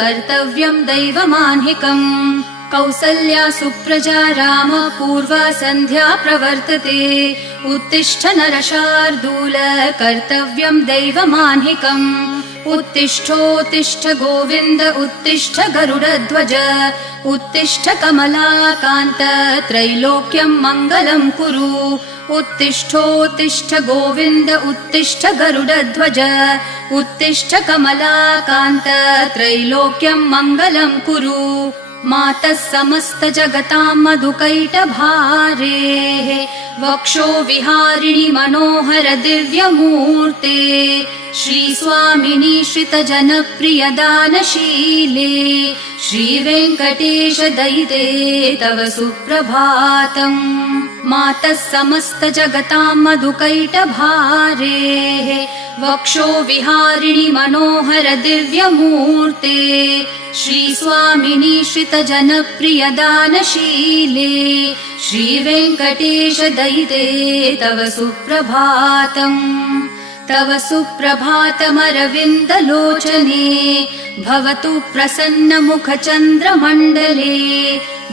कर्तव्यं दैवमान्हिकम् कौसल्या सुप्रजा राम पूर्वा सन्ध्या प्रवर्तते उत्तिष्ठ नरशार्दूल कर्तव्यं दैवमान्हिकम् उत्तिष्ठोत्तिष्ठ गोविन्द उत्तिष्ठ गरुडध्वज उत्तिष्ठ कमलाकान्त त्रैलोक्यं मङ्गलं कुरु उत्तिष्ठोत्तिष्ठ गोविन्द उत्तिष्ठ गरुडध्वज उत्तिष्ठ कमलाकान्त त्रैलोक्यं मङ्गलं कुरु मातः समस्त जगतां मधुकैटभारेः वक्षो विहारिणि मनोहर दिव्यमूर्ते श्रीस्वामिनि श्रितजनप्रिय दानशीले श्रीवेङ्कटेश दयिते तव सुप्रभातम् मातः समस्त जगतां मधुकैटभारेः वक्षो विहारिणि मनोहर दिव्यमूर्ते श्रीस्वामिनि श्रितजनप्रिय दानशीले श्रीवेङ्कटेश दयिते तव सुप्रभातम् तव सुप्रभातमरविन्दलोचने भवतु प्रसन्नमुखचन्द्रमण्डले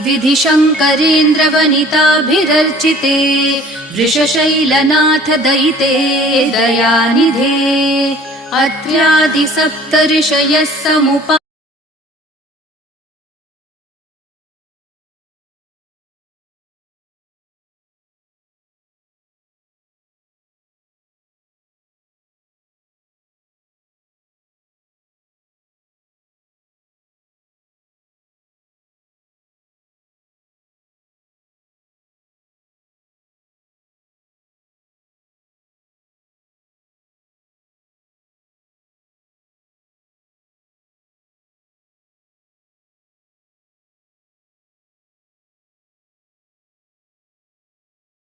विधिशङ्करेन्द्रवनिताभिरर्चिते वृषशैलनाथ दयिते दयानिधे अत्र्यादि सप्तऋषयः समुपा